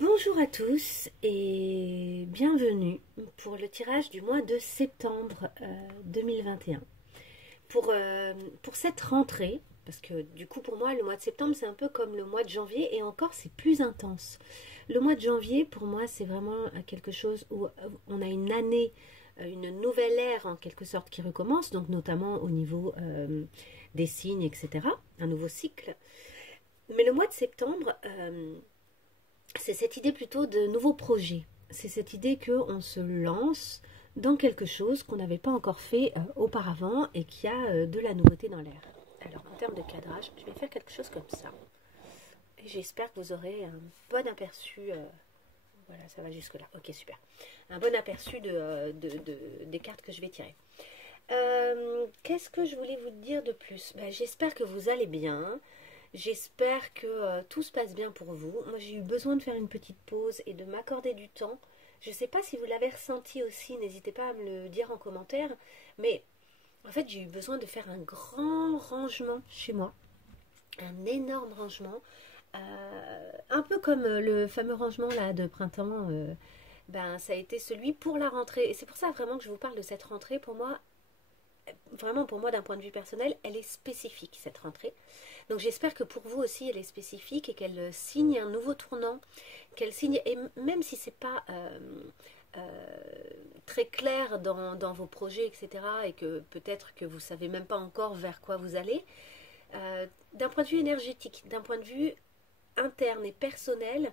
Bonjour à tous et bienvenue pour le tirage du mois de septembre 2021. Pour cette rentrée, parce que du coup pour moi le mois de septembre c'est un peu comme le mois de janvier et encore c'est plus intense. Le mois de janvier pour moi c'est vraiment quelque chose où on a une année, une nouvelle ère en quelque sorte qui recommence, donc notamment au niveau des signes, etc. Un nouveau cycle. Mais le mois de septembre... c'est cette idée plutôt de nouveaux projets. C'est cette idée qu'on se lance dans quelque chose qu'on n'avait pas encore fait auparavant et qui a de la nouveauté dans l'air. Alors, en termes de cadrage, je vais faire quelque chose comme ça. Et j'espère que vous aurez un bon aperçu. Voilà, ça va jusque-là. Ok, super. Un bon aperçu des cartes que je vais tirer. Qu'est-ce que je voulais vous dire de plus? J'espère que vous allez bien. J'espère que tout se passe bien pour vous. Moi, j'ai eu besoin de faire une petite pause et de m'accorder du temps. Je ne sais pas si vous l'avez ressenti aussi, n'hésitez pas à me le dire en commentaire. Mais en fait, j'ai eu besoin de faire un grand rangement chez moi. Un énorme rangement. Un peu comme le fameux rangement là de printemps. Ça a été celui pour la rentrée. Et c'est pour ça vraiment que je vous parle de cette rentrée. Pour moi, vraiment pour moi d'un point de vue personnel, elle est spécifique cette rentrée. Donc j'espère que pour vous aussi elle est spécifique et qu'elle signe un nouveau tournant, qu'elle signe, et même si c'est pas très clair dans vos projets, etc., et que peut-être que vous savez même pas encore vers quoi vous allez, d'un point de vue énergétique, d'un point de vue interne et personnel,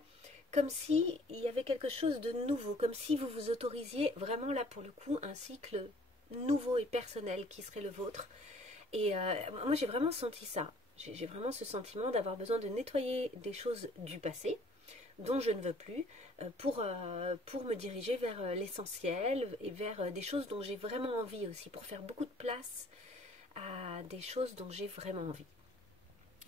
comme si il y avait quelque chose de nouveau, comme si vous vous autorisiez vraiment là pour le coup un cycle nouveau et personnel qui serait le vôtre. Et moi j'ai vraiment senti ça. J'ai vraiment ce sentiment d'avoir besoin de nettoyer des choses du passé dont je ne veux plus pour me diriger vers l'essentiel et vers des choses dont j'ai vraiment envie aussi, pour faire beaucoup de place à des choses dont j'ai vraiment envie.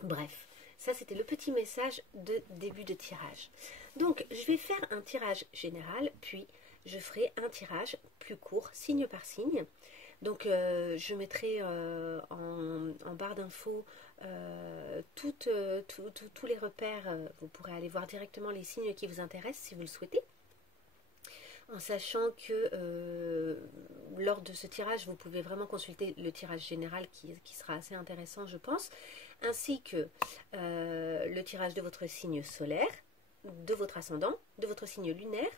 Bref, ça c'était le petit message de début de tirage. Donc je vais faire un tirage général, puis je ferai un tirage plus court, signe par signe. Donc je mettrai en barre d'infos tous les repères. Vous pourrez aller voir directement les signes qui vous intéressent si vous le souhaitez. En sachant que lors de ce tirage, vous pouvez vraiment consulter le tirage général qui sera assez intéressant, je pense, ainsi que le tirage de votre signe solaire, de votre ascendant, de votre signe lunaire.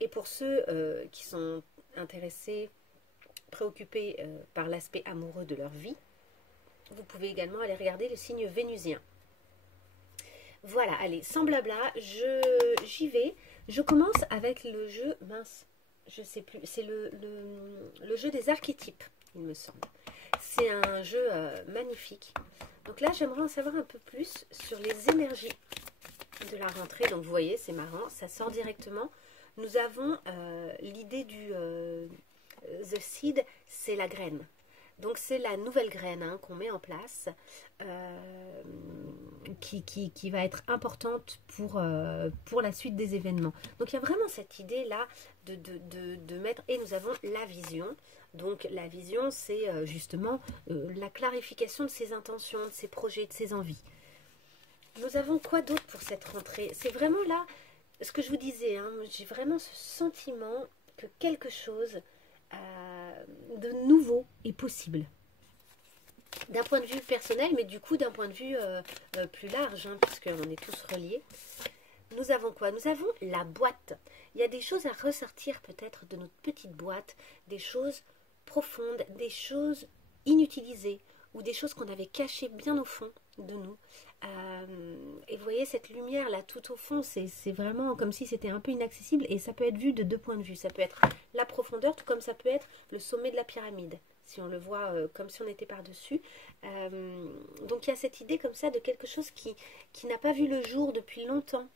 Et pour ceux qui sont intéressés, préoccupés par l'aspect amoureux de leur vie, vous pouvez également aller regarder le signe vénusien. Voilà, allez, sans blabla, j'y vais. Je commence avec le jeu, mince, je sais plus, c'est le jeu des archétypes, il me semble. C'est un jeu magnifique. Donc là, j'aimerais en savoir un peu plus sur les énergies de la rentrée. Donc vous voyez, c'est marrant, ça sort directement. Nous avons l'idée du The Seed, c'est la graine. Donc c'est la nouvelle graine qu'on met en place qui va être importante pour la suite des événements. Donc il y a vraiment cette idée là de mettre, et nous avons la vision. Donc la vision c'est justement la clarification de ses intentions, de ses projets, de ses envies. Nous avons quoi d'autre pour cette rentrée? C'est vraiment là ce que je vous disais, j'ai vraiment ce sentiment que quelque chose de nouveau est possible. D'un point de vue personnel, mais du coup d'un point de vue plus large, puisqu'on est tous reliés. Nous avons quoi? Nous avons la boîte. Il y a des choses à ressortir peut-être de notre petite boîte, des choses profondes, des choses inutilisées, ou des choses qu'on avait cachées bien au fond de nous. Et vous voyez cette lumière là tout au fond, c'est vraiment comme si c'était un peu inaccessible, et ça peut être vu de deux points de vue. Ça peut être la profondeur, tout comme ça peut être le sommet de la pyramide, si on le voit comme si on était par-dessus. Donc il y a cette idée comme ça de quelque chose qui n'a pas vu le jour depuis longtemps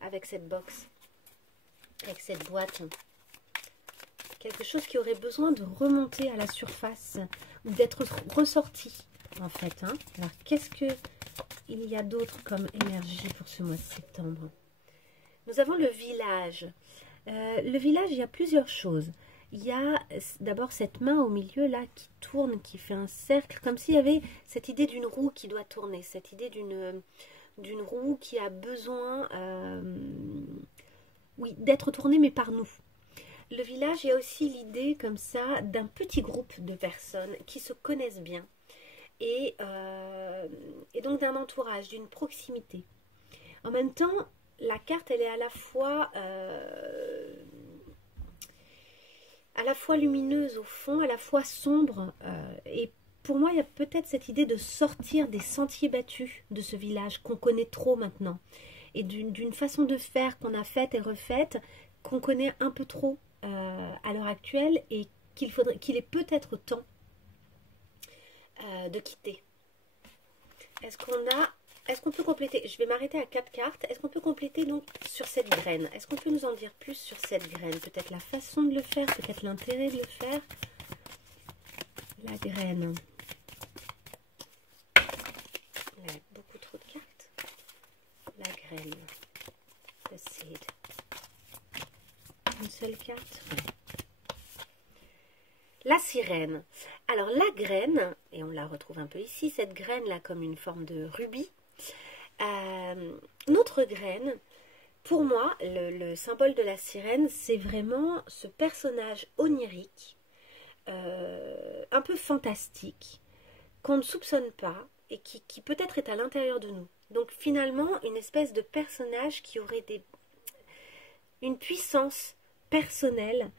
avec cette box, avec cette boîte. Quelque chose qui aurait besoin de remonter à la surface ou d'être ressorti en fait. Alors qu'est-ce que il y a d'autre comme énergie pour ce mois de septembre? Nous avons le village. Le village, il y a plusieurs choses. Il y a d'abord cette main au milieu là qui tourne, qui fait un cercle, comme s'il y avait cette idée d'une roue qui doit tourner, cette idée d'une roue qui a besoin oui, d'être tourné, mais par nous. Le village, il y a aussi l'idée comme ça d'un petit groupe de personnes qui se connaissent bien et donc d'un entourage, d'une proximité. En même temps, la carte, elle est à la fois lumineuse au fond, à la fois sombre. Et pour moi, il y a peut-être cette idée de sortir des sentiers battus de ce village qu'on connaît trop maintenant. Et d'une façon de faire qu'on a faite et refaite, qu'on connaît un peu trop à l'heure actuelle et qu'il est peut-être temps de quitter. Est-ce qu'on peut compléter? Je vais m'arrêter à 4 cartes. Est-ce qu'on peut compléter donc sur cette graine? Est-ce qu'on peut nous en dire plus sur cette graine? Peut-être la façon de le faire, peut-être l'intérêt de le faire. La graine. Il y a beaucoup trop de cartes. La graine. The seed. Une seule carte. La sirène. Alors la graine, et on la retrouve un peu ici, cette graine là comme une forme de rubis. Notre graine, pour moi, le symbole de la sirène, c'est vraiment ce personnage onirique, un peu fantastique, qu'on ne soupçonne pas et qui peut-être est à l'intérieur de nous. Donc finalement, une espèce de personnage qui aurait une puissance personnelle,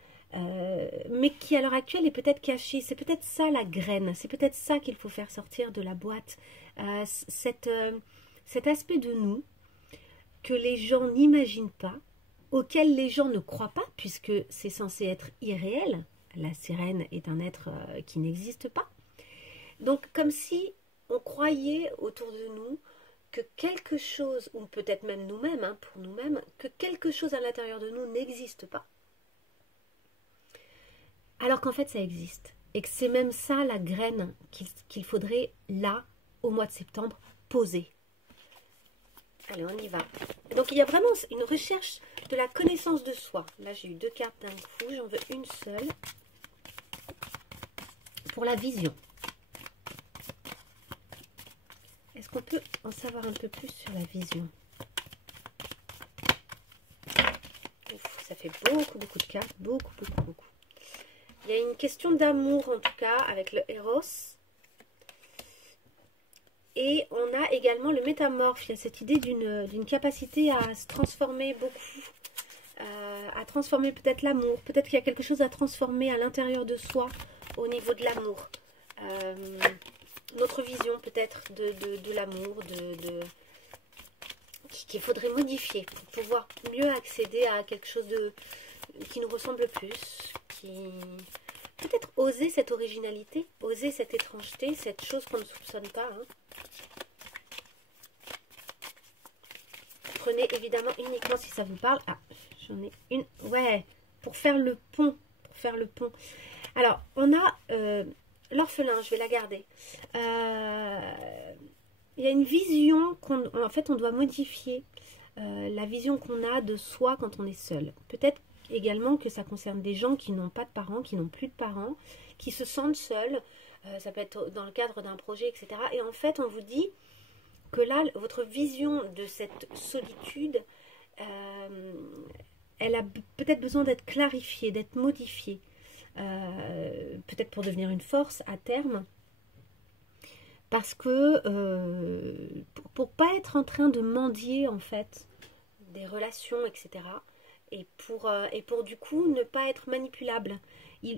mais qui à l'heure actuelle est peut-être cachée. C'est peut-être ça la graine, c'est peut-être ça qu'il faut faire sortir de la boîte. Cet aspect de nous que les gens n'imaginent pas, auquel les gens ne croient pas, puisque c'est censé être irréel. La sirène est un être qui n'existe pas. Donc comme si on croyait autour de nous que quelque chose, ou peut-être même nous-mêmes, hein, pour nous-mêmes, que quelque chose à l'intérieur de nous n'existe pas. Alors qu'en fait ça existe. Et que c'est même ça la graine qu'il faudrait là, au mois de septembre, poser. Allez, on y va. Donc, il y a vraiment une recherche de la connaissance de soi. Là, j'ai eu 2 cartes d'un coup. J'en veux une seule. Pour la vision. Est-ce qu'on peut en savoir un peu plus sur la vision? Ouf, ça fait beaucoup de cartes. Beaucoup. Il y a une question d'amour, en tout cas, avec le Eros. Et on a également le métamorphe. Il y a cette idée d'une capacité à se transformer beaucoup, à transformer peut-être l'amour. Peut-être qu'il y a quelque chose à transformer à l'intérieur de soi au niveau de l'amour. Notre vision peut-être de l'amour, qu'il faudrait modifier pour pouvoir mieux accéder à quelque chose qui nous ressemble plus, peut-être oser cette originalité, oser cette étrangeté, cette chose qu'on ne soupçonne pas. Hein. Prenez évidemment uniquement si ça vous parle. Ah, j'en ai une. Ouais, pour faire le pont. Alors, on a l'orphelin, je vais la garder. Il y a une vision en fait, on doit modifier la vision qu'on a de soi quand on est seul. Peut-être également que ça concerne des gens qui n'ont pas de parents, qui n'ont plus de parents, qui se sentent seuls. Ça peut être dans le cadre d'un projet, etc. Et en fait, on vous dit que là, votre vision de cette solitude, elle a peut-être besoin d'être clarifiée, d'être modifiée. Peut-être pour devenir une force à terme. Parce que pour pas être en train de mendier, en fait, des relations, etc. Et pour du coup ne pas être manipulable.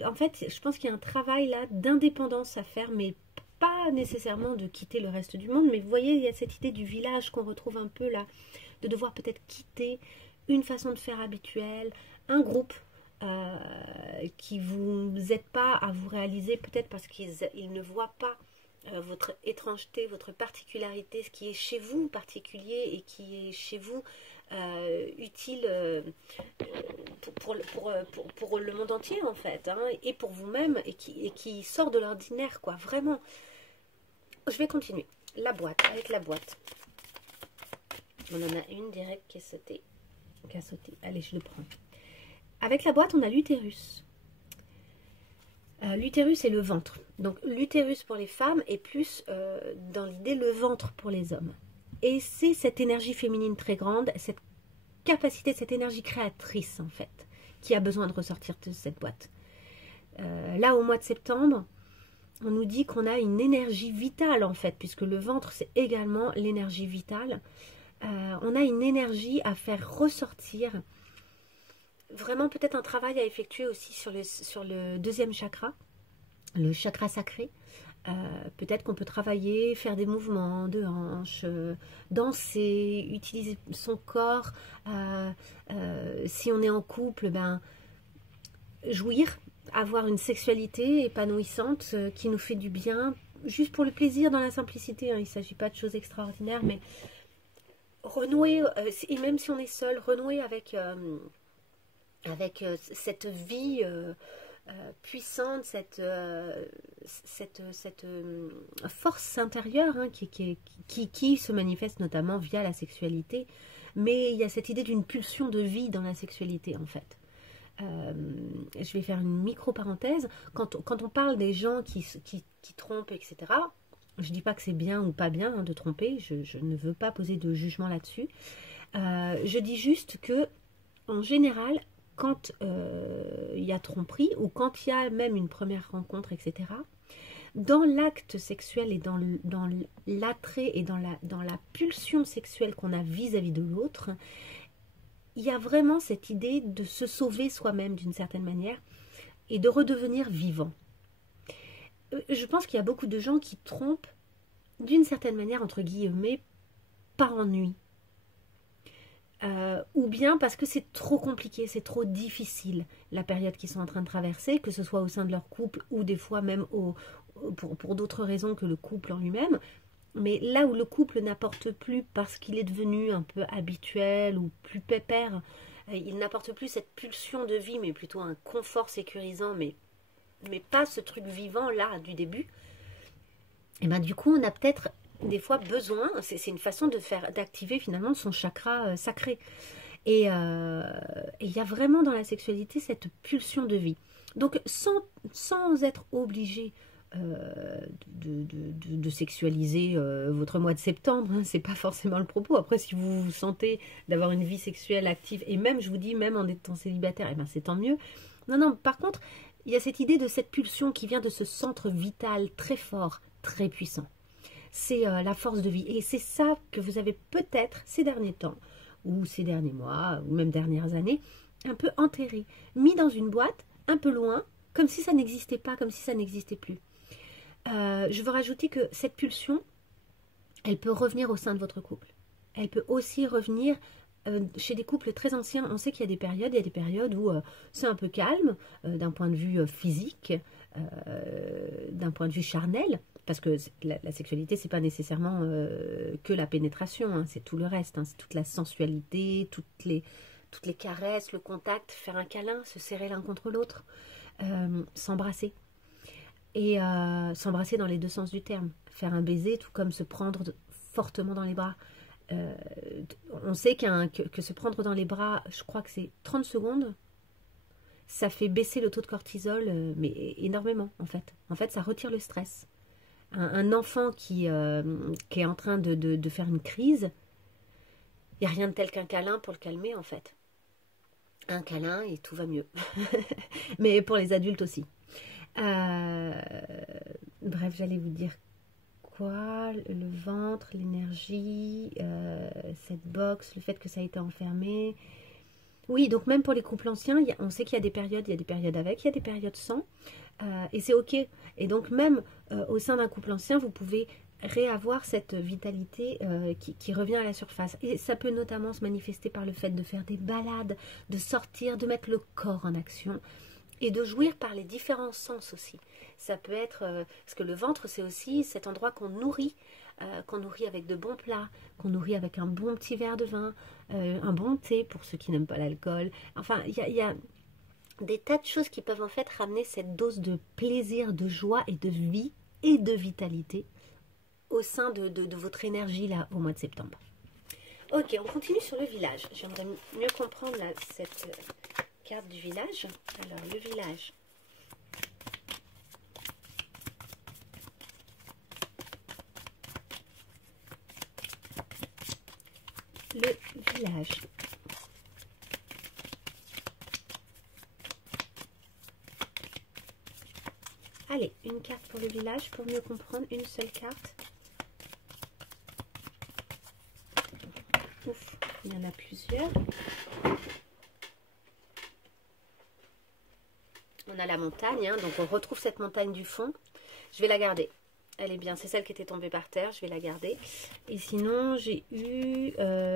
En fait, je pense qu'il y a un travail là d'indépendance à faire, mais pas nécessairement de quitter le reste du monde. Mais vous voyez, il y a cette idée du village qu'on retrouve un peu là, de devoir peut-être quitter une façon de faire habituelle, un groupe qui vous aide pas à vous réaliser, peut-être parce qu'ils ne voient pas votre étrangeté, votre particularité, ce qui est chez vous particulier et qui est chez vous utile pour le monde entier en fait, hein, et pour vous-même, et qui sort de l'ordinaire, quoi, vraiment. Je vais continuer. La boîte, avec la boîte. On en a une direct qui a sauté. Allez, je le prends. Avec la boîte, on a l'utérus. L'utérus est le ventre. Donc l'utérus pour les femmes est plus dans l'idée le ventre pour les hommes. Et c'est cette énergie féminine très grande, cette capacité, cette énergie créatrice en fait, qui a besoin de ressortir de cette boîte. Là, au mois de septembre, on nous dit qu'on a une énergie vitale en fait, puisque le ventre c'est également l'énergie vitale. On a une énergie à faire ressortir. Vraiment peut-être un travail à effectuer aussi sur le deuxième chakra, le chakra sacré. Peut-être qu'on peut travailler, faire des mouvements de hanches, danser, utiliser son corps. Si on est en couple, ben, jouir, avoir une sexualité épanouissante qui nous fait du bien, juste pour le plaisir, dans la simplicité. Hein. Il ne s'agit pas de choses extraordinaires, mais renouer, et même si on est seul, renouer avec cette vie puissante, cette force intérieure hein, qui se manifeste notamment via la sexualité. Mais il y a cette idée d'une pulsion de vie dans la sexualité en fait. Je vais faire une micro-parenthèse. Quand on parle des gens qui trompent, etc., je ne dis pas que c'est bien ou pas bien hein, de tromper, je ne veux pas poser de jugement là-dessus. Je dis juste que, en général, quand il y a tromperie ou quand il y a même une première rencontre, etc., dans l'acte sexuel et dans l'attrait et dans la pulsion sexuelle qu'on a vis-à-vis de l'autre, il y a vraiment cette idée de se sauver soi-même d'une certaine manière et de redevenir vivant. Je pense qu'il y a beaucoup de gens qui trompent d'une certaine manière, entre guillemets, par ennui. Ou bien parce que c'est trop compliqué, c'est trop difficile la période qu'ils sont en train de traverser, que ce soit au sein de leur couple ou des fois même pour d'autres raisons que le couple en lui-même. Mais là où le couple n'apporte plus parce qu'il est devenu un peu habituel ou plus pépère, il n'apporte plus cette pulsion de vie, mais plutôt un confort sécurisant, mais pas ce truc vivant là du début. Et ben du coup, on a peut-être des fois besoin, c'est une façon d'activer finalement son chakra sacré. Et il y a vraiment dans la sexualité cette pulsion de vie. Donc sans être obligé de sexualiser votre mois de septembre, hein, c'est pas forcément le propos. Après, si vous vous sentez d'avoir une vie sexuelle active, et même, je vous dis, même en étant célibataire, eh ben, c'est tant mieux. Non, par contre, il y a cette idée de cette pulsion qui vient de ce centre vital très fort, très puissant. C'est la force de vie. Et c'est ça que vous avez peut-être ces derniers temps, ou ces derniers mois, ou même dernières années, un peu enterré, mis dans une boîte, un peu loin, comme si ça n'existait pas, comme si ça n'existait plus. Je veux rajouter que cette pulsion, elle peut revenir au sein de votre couple. Elle peut aussi revenir chez des couples très anciens. On sait qu'il y a des périodes où c'est un peu calme, d'un point de vue physique, d'un point de vue charnel, parce que la sexualité, c'est pas nécessairement que la pénétration, hein, c'est tout le reste, hein, c'est toute la sensualité, toutes les caresses, le contact, faire un câlin, se serrer l'un contre l'autre, s'embrasser. Et s'embrasser dans les deux sens du terme. Faire un baiser, tout comme se prendre fortement dans les bras. On sait que se prendre dans les bras, je crois que c'est 30 secondes, ça fait baisser le taux de cortisol, mais énormément, en fait. En fait, ça retire le stress. Un enfant qui est en train de faire une crise, il n'y a rien de tel qu'un câlin pour le calmer, en fait. Un câlin et tout va mieux. Mais pour les adultes aussi. Bref, j'allais vous dire quoi, le ventre, l'énergie, cette box, le fait que ça a été enfermé. Oui, donc même pour les couples anciens, on sait qu'il y a des périodes avec, il y a des périodes sans, et c'est ok. Et donc même au sein d'un couple ancien, vous pouvez réavoir cette vitalité qui revient à la surface. Et ça peut notamment se manifester par le fait de faire des balades, de sortir, de mettre le corps en action. Et de jouir par les différents sens aussi. Ça peut être, parce que le ventre, c'est aussi cet endroit qu'on nourrit avec de bons plats, qu'on nourrit avec un bon petit verre de vin, un bon thé pour ceux qui n'aiment pas l'alcool. Enfin, il y a des tas de choses qui peuvent en fait ramener cette dose de plaisir, de joie et de vie et de vitalité au sein de votre énergie là au mois de septembre. Ok, on continue sur le village. J'aimerais mieux comprendre là, cette carte du village. Alors, le village. Le village. Allez, une carte pour le village, pour mieux comprendre, une seule carte. Ouf, il y en a plusieurs. On a la montagne, hein, donc on retrouve cette montagne du fond. Je vais la garder. Elle est bien, c'est celle qui était tombée par terre, je vais la garder. Et sinon, j'ai eu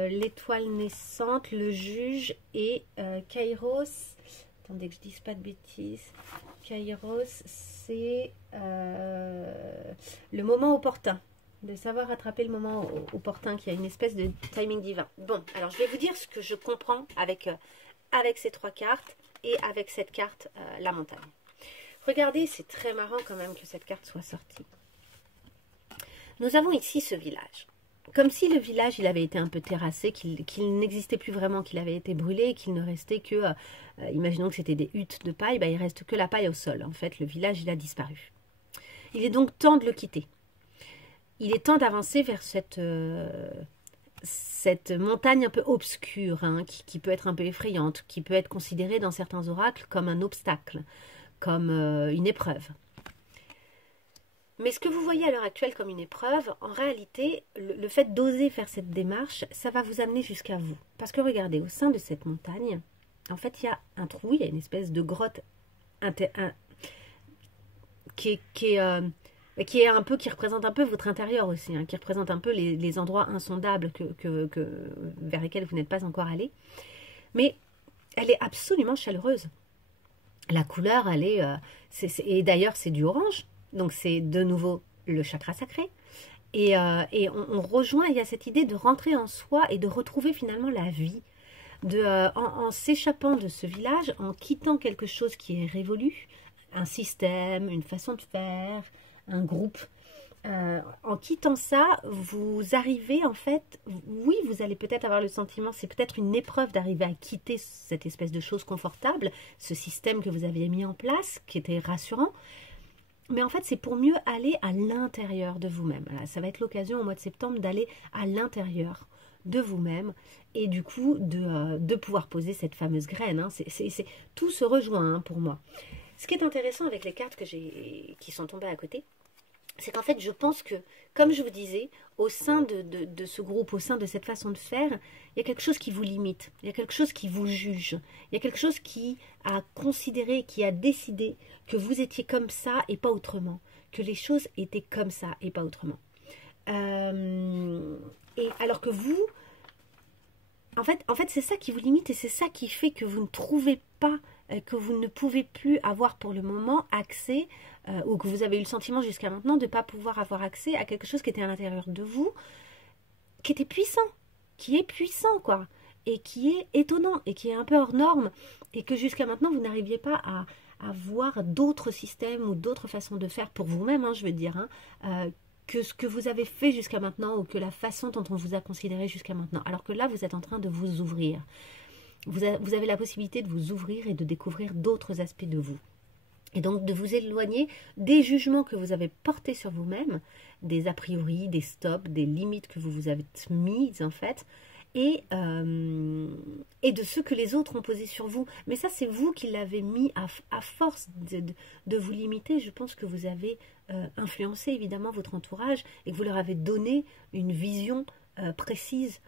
l'étoile naissante, le juge et Kairos. Attendez que je dise pas de bêtises. Kairos, c'est le moment opportun. De savoir attraper le moment opportun, qui a une espèce de timing divin. Bon, alors je vais vous dire ce que je comprends avec ces 3 cartes et avec cette carte, la montagne. Regardez, c'est très marrant quand même que cette carte soit sortie. Nous avons ici ce village. Comme si le village, il avait été un peu terrassé, qu'il n'existait plus vraiment, qu'il avait été brûlé et qu'il ne restait que, imaginons que c'était des huttes de paille, il ne reste que la paille au sol. En fait, le village, il a disparu. Il est donc temps de le quitter. Il est temps d'avancer vers cette montagne un peu obscure, hein, qui peut être un peu effrayante, qui peut être considérée dans certains oracles comme un obstacle, comme une épreuve. Mais ce que vous voyez à l'heure actuelle comme une épreuve, en réalité, le fait d'oser faire cette démarche, ça va vous amener jusqu'à vous. Parce que regardez, au sein de cette montagne, en fait, il y a un trou, il y a une espèce de grotte qui représente un peu votre intérieur aussi, hein, qui représente un peu les endroits insondables vers lesquels vous n'êtes pas encore allé. Mais elle est absolument chaleureuse. La couleur, elle est... et d'ailleurs, c'est du orange. Donc, c'est de nouveau le chakra sacré. Et on rejoint, il y a cette idée de rentrer en soi et de retrouver finalement la vie. En s'échappant de ce village, en quittant quelque chose qui est révolu, un système, une façon de faire, un groupe. En quittant ça, vous arrivez en fait, oui, vous allez peut-être avoir le sentiment, c'est peut-être une épreuve d'arriver à quitter cette espèce de chose confortable, ce système que vous aviez mis en place, qui était rassurant. Mais en fait, c'est pour mieux aller à l'intérieur de vous-même. Voilà, ça va être l'occasion au mois de septembre d'aller à l'intérieur de vous-même et du coup de pouvoir poser cette fameuse graine. Hein. Tout se rejoint, hein, pour moi. Ce qui est intéressant avec les cartes qui sont tombées à côté, c'est qu'en fait, je pense que, comme je vous disais, au sein de ce groupe, au sein de cette façon de faire, il y a quelque chose qui vous limite, il y a quelque chose qui vous juge, il y a quelque chose qui a considéré, qui a décidé que vous étiez comme ça et pas autrement, que les choses étaient comme ça et pas autrement. Et alors que vous, en fait c'est ça qui vous limite et c'est ça qui fait que vous ne trouvez pas, que vous ne pouvez plus avoir pour le moment accès, ou que vous avez eu le sentiment jusqu'à maintenant de ne pas pouvoir avoir accès à quelque chose qui était à l'intérieur de vous, qui était puissant, qui est puissant, quoi, et qui est étonnant, et qui est un peu hors norme, et que jusqu'à maintenant, vous n'arriviez pas à voir d'autres systèmes ou d'autres façons de faire pour vous-même, hein, je veux dire, hein, que ce que vous avez fait jusqu'à maintenant, ou que la façon dont on vous a considéré jusqu'à maintenant. Alors que là, vous êtes en train de vous ouvrir. Vous avez la possibilité de vous ouvrir et de découvrir d'autres aspects de vous. Et donc de vous éloigner des jugements que vous avez portés sur vous-même, des a priori, des stops, des limites que vous vous avez mises en fait, et de ceux que les autres ont posés sur vous. Mais ça, c'est vous qui l'avez mis à force de vous limiter. Je pense que vous avez influencé évidemment votre entourage et que vous leur avez donné une vision précise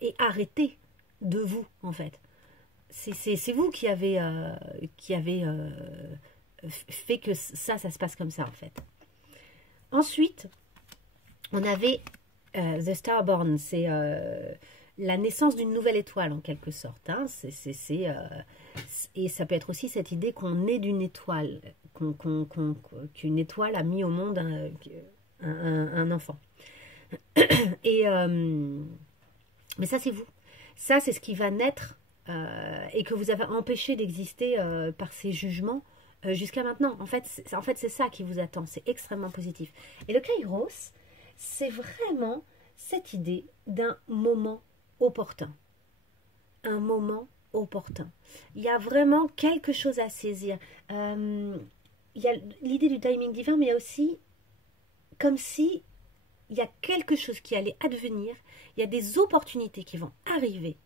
et arrêtée de vous en fait. C'est vous qui avez fait que ça se passe comme ça en fait. Ensuite, on avait The Starborn, c'est la naissance d'une nouvelle étoile en quelque sorte. Hein. Et ça peut être aussi cette idée qu'on est d'une étoile, qu'une étoile a mis au monde un enfant. Mais ça c'est vous. Ça c'est ce qui va naître et que vous avez empêché d'exister par ces jugements jusqu'à maintenant. En fait, c'est ça qui vous attend. C'est extrêmement positif. Et le Kairos, c'est vraiment cette idée d'un moment opportun. Un moment opportun. Il y a vraiment quelque chose à saisir. Il y a l'idée du timing divin, mais il y a aussi comme si il y a quelque chose qui allait advenir. Il y a des opportunités qui vont arriver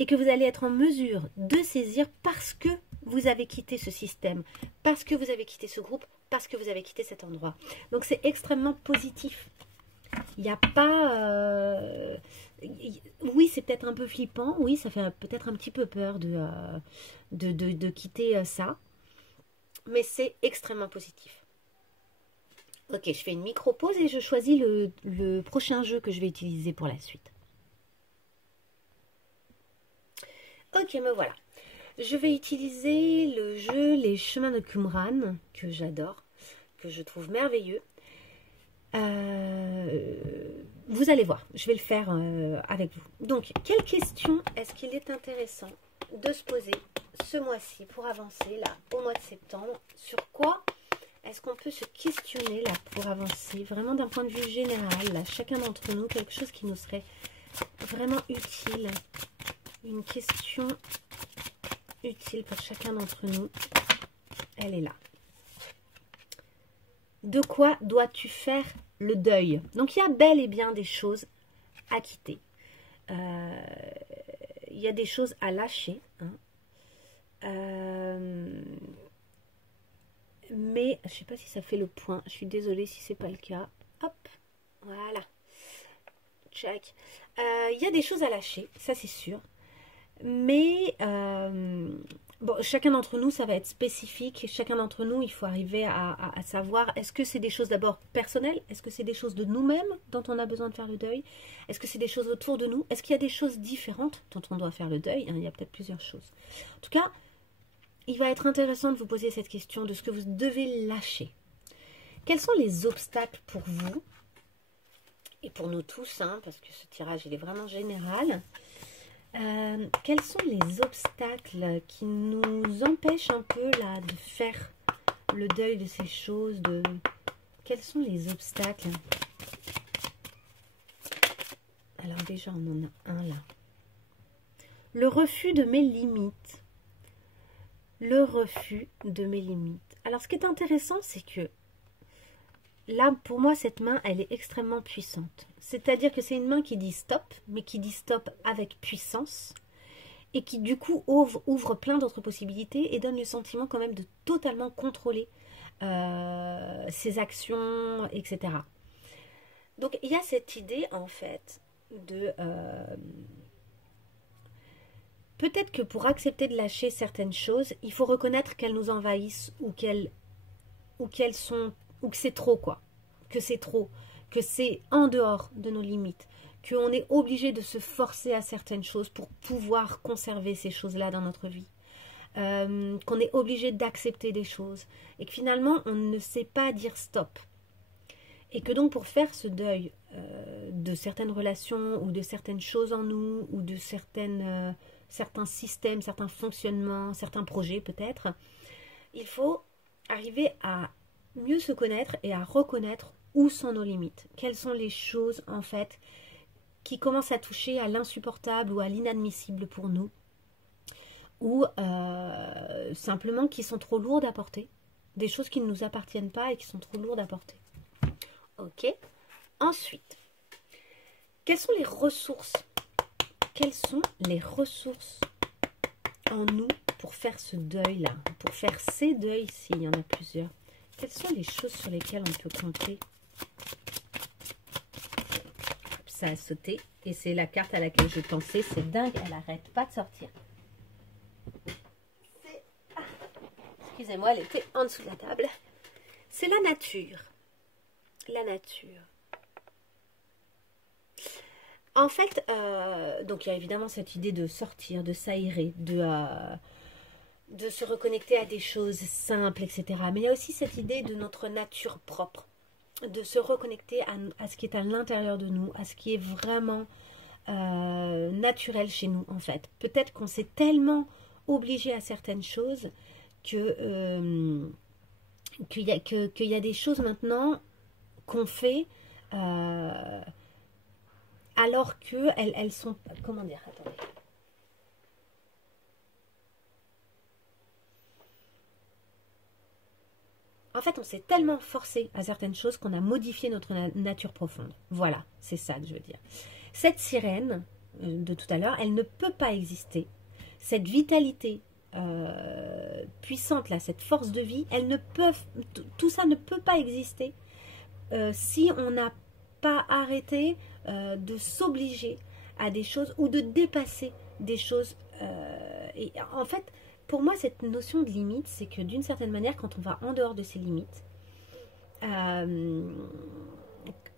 et que vous allez être en mesure de saisir parce que vous avez quitté ce système, parce que vous avez quitté ce groupe, parce que vous avez quitté cet endroit. Donc c'est extrêmement positif. Il n'y a pas... oui, c'est peut-être un peu flippant, oui, ça fait peut-être un petit peu peur de quitter ça, mais c'est extrêmement positif. Ok, je fais une micro-pause et je choisis le prochain jeu que je vais utiliser pour la suite. Ok, me voilà. Je vais utiliser le jeu Les Chemins de Qumran, que j'adore, que je trouve merveilleux. Vous allez voir, je vais le faire avec vous. Donc, quelle question est-ce qu'il est intéressant de se poser ce mois-ci pour avancer là au mois de septembre? Sur quoi est-ce qu'on peut se questionner là pour avancer vraiment d'un point de vue général, là, chacun d'entre nous, quelque chose qui nous serait vraiment utile, une question utile pour chacun d'entre nous, elle est là. De quoi dois-tu faire le deuil? Donc il y a bel et bien des choses à quitter. Il y a des choses à lâcher. Hein. Mais je ne sais pas si ça fait le point. Je suis désolée si ce n'est pas le cas. Hop, voilà. Check. Il y a des choses à lâcher, ça c'est sûr. Mais bon, chacun d'entre nous, ça va être spécifique. Chacun d'entre nous, il faut arriver à savoir, est-ce que c'est des choses d'abord personnelles? Est-ce que c'est des choses de nous-mêmes dont on a besoin de faire le deuil? Est-ce que c'est des choses autour de nous? Est-ce qu'il y a des choses différentes dont on doit faire le deuil? Il y a peut-être plusieurs choses. En tout cas, il va être intéressant de vous poser cette question de ce que vous devez lâcher. Quels sont les obstacles pour vous? Et pour nous tous, hein, parce que ce tirage, il est vraiment général. Quels sont les obstacles qui nous empêchent un peu là de faire le deuil de ces choses, quels sont les obstacles? Alors déjà on en a un là. Le refus de mes limites. Le refus de mes limites. Alors ce qui est intéressant, c'est que là, pour moi, cette main, elle est extrêmement puissante. C'est-à-dire que c'est une main qui dit stop, mais qui dit stop avec puissance, et qui, du coup, ouvre plein d'autres possibilités et donne le sentiment quand même de totalement contrôler ses actions, etc. Donc, il y a cette idée, en fait, de... peut-être que pour accepter de lâcher certaines choses, il faut reconnaître qu'elles nous envahissent ou qu'elles sont... ou que c'est trop, quoi, que c'est trop, que c'est en dehors de nos limites, qu'on est obligé de se forcer à certaines choses pour pouvoir conserver ces choses-là dans notre vie, qu'on est obligé d'accepter des choses, et que finalement, on ne sait pas dire stop. Et que donc, pour faire ce deuil de certaines relations, ou de certaines choses en nous, ou de certains systèmes, certains fonctionnements, certains projets peut-être, il faut arriver à mieux se connaître et à reconnaître où sont nos limites. Quelles sont les choses, en fait, qui commencent à toucher à l'insupportable ou à l'inadmissible pour nous, ou simplement qui sont trop lourdes à porter, des choses qui ne nous appartiennent pas et qui sont trop lourdes à porter. Ok. Ensuite, quelles sont les ressources? Quelles sont les ressources en nous pour faire ce deuil-là, pour faire ces deuils s'il y en a plusieurs? Quelles sont les choses sur lesquelles on peut compter? Ça a sauté et c'est la carte à laquelle je pensais. C'est dingue, elle n'arrête pas de sortir. Excusez-moi, elle était en dessous de la table. C'est la nature. La nature. En fait, donc il y a évidemment cette idée de sortir, de s'aérer, de se reconnecter à des choses simples, etc. Mais il y a aussi cette idée de notre nature propre, de se reconnecter à ce qui est à l'intérieur de nous, à ce qui est vraiment naturel chez nous, en fait. Peut-être qu'on s'est tellement obligé à certaines choses qu'il y a des choses maintenant qu'on fait alors qu'elles sont... Comment dire? Attendez. En fait, on s'est tellement forcé à certaines choses qu'on a modifié notre nature profonde. Voilà, c'est ça que je veux dire. Cette sirène de tout à l'heure, elle ne peut pas exister. Cette vitalité puissante, là, cette force de vie, elles ne peuvent, tout ça ne peut pas exister si on n'a pas arrêté de s'obliger à des choses ou de dépasser des choses. Et en fait, pour moi, cette notion de limite, c'est que d'une certaine manière, quand on va en dehors de ces limites,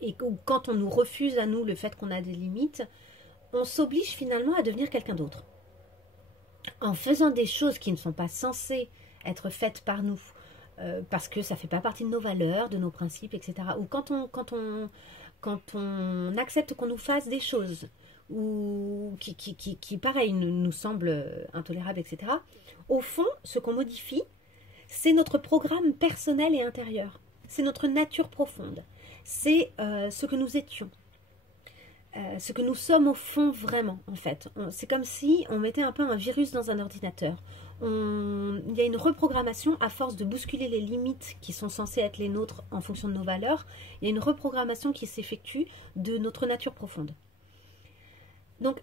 et quand on nous refuse à nous le fait qu'on a des limites, on s'oblige finalement à devenir quelqu'un d'autre. En faisant des choses qui ne sont pas censées être faites par nous, parce que ça ne fait pas partie de nos valeurs, de nos principes, etc. Ou quand on accepte qu'on nous fasse des choses ou qui pareil, nous semblent intolérables, etc. Au fond, ce qu'on modifie, c'est notre programme personnel et intérieur. C'est notre nature profonde. C'est ce que nous étions. Ce que nous sommes au fond vraiment, en fait. C'est comme si on mettait un peu un virus dans un ordinateur. Il y a une reprogrammation à force de bousculer les limites qui sont censées être les nôtres en fonction de nos valeurs. Il y a une reprogrammation qui s'effectue de notre nature profonde. Donc,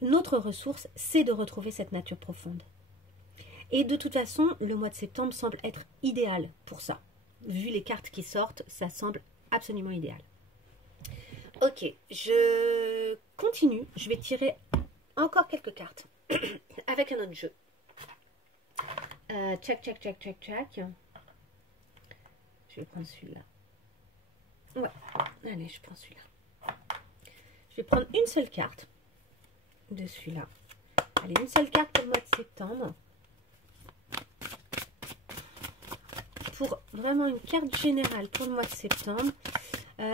notre ressource, c'est de retrouver cette nature profonde. Et de toute façon, le mois de septembre semble être idéal pour ça. Vu les cartes qui sortent, ça semble absolument idéal. Ok, je continue. Je vais tirer encore quelques cartes avec un autre jeu. Tchac. Je vais prendre celui-là. Ouais, allez, je prends celui-là. Je vais prendre une seule carte de celui-là. Allez, une seule carte pour le mois de septembre. Pour vraiment une carte générale pour le mois de septembre.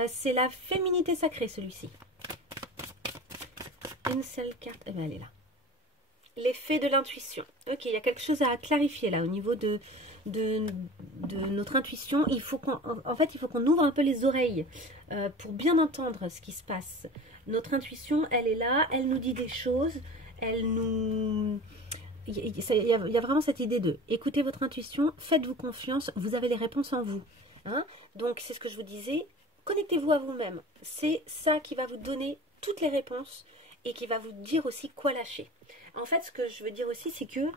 C'est la féminité sacrée, celui-ci. Une seule carte. Eh bien, elle est là. L'effet de l'intuition. Ok, il y a quelque chose à clarifier là au niveau de notre intuition. Il faut qu'on ouvre un peu les oreilles pour bien entendre ce qui se passe. Notre intuition, elle est là, elle nous dit des choses, elle nous... Il y a vraiment cette idée de écoutez votre intuition, faites-vous confiance, vous avez les réponses en vous. Hein? Donc, c'est ce que je vous disais, connectez-vous à vous-même. C'est ça qui va vous donner toutes les réponses et qui va vous dire aussi quoi lâcher. En fait, ce que je veux dire aussi, c'est que